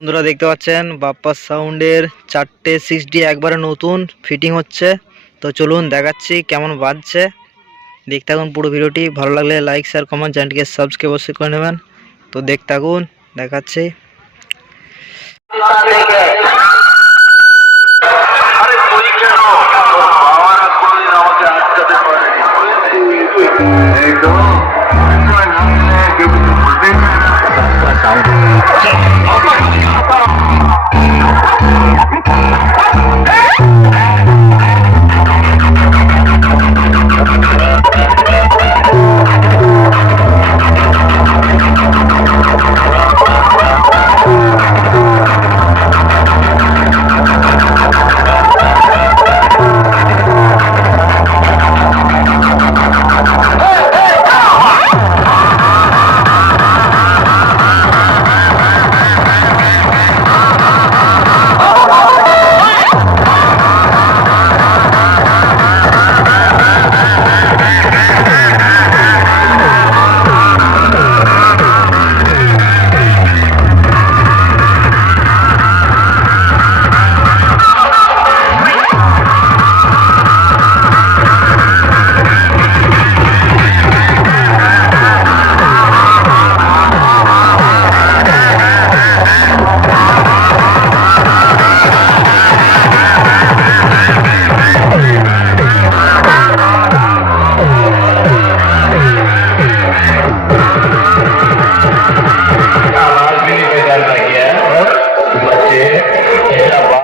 বন্ধুরা দেখতে পাচ্ছেন বাপ্পার সাউন্ডের চারটে সিক্স ডি একবারে নতুন ফিটিং হচ্ছে। তো চলুন দেখাচ্ছি কেমন বাজছে। দেখতে থাকুন পুরো ভিডিওটি, ভালো লাগলে লাইক শেয়ার কমেন্ট চ্যানেলটিকে সাবস্ক্রাইব অবশ্যই করে নেবেন। তো দেখতে থাকুন, দেখাচ্ছি। একদম।